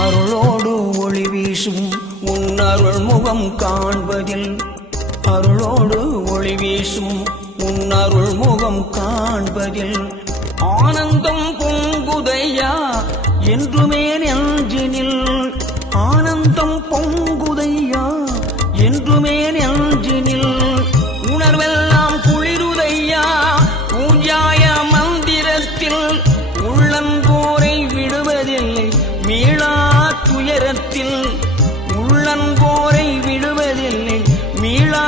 அருளோடு ஒளி வீசும் உன் அருள் முகம் காண்பதில், அருளோடு ஒளி வீசும் உன் அருள் முகம் காண்பதில் ஆனந்தம் பொங்குதையா என்றுமே நெஞ்சினில், ஆனந்தம் பொங்குதையா என்றுமே நெஞ்சினில், உணர்வெல்லாம் குளிருதையா பூஜாய மந்திரத்தில், உள்ளன்போரை விடுவதில்லை மீளா துயரத்தில், உள்ளன்போரை விடுவதில்லை மீளா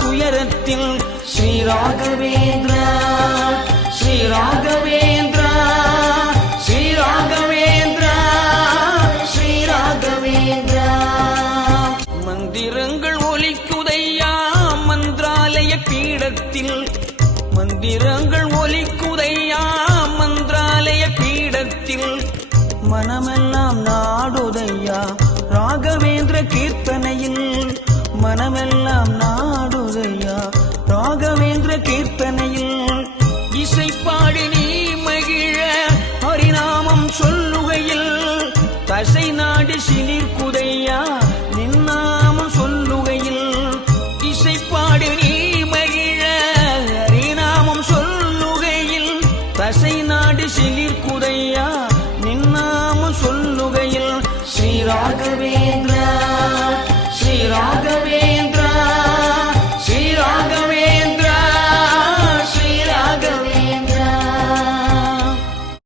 துயரத்தில். ஸ்ரீ ராகவேந்திரா ஸ்ரீ ராகவேந்திரா ஸ்ரீ ராகவேந்திரா ஸ்ரீ ராகவேந்திரா. மந்திரங்கள் ஒலிக்குதையா மந்திராலய பீடத்தில், மந்திரங்கள் ஒலிக்குதையா மந்திராலய பீடத்தில், மனமெல்லாம் நாடுதையா ராகவேந்திர கீர்த்தனையில், மனமெல்லாம் நாடுதையா ராகவேந்திர கீர்த்தனையில். இசைப்பாடி நீ மகிழ ஹரிநாமம் சொல்லுகையில், தசை நாடு சிலிர்க்குதையா நின்னாமம் சொல்லுகையில், இசைப்பாடி நீ மகிழ ஹரிநாமம் சொல்லுகையில், தசை நாடு சிலிர்க்குதையா நின்னாமம் சொல்லுகையில். ஸ்ரீ ராகவேந்திர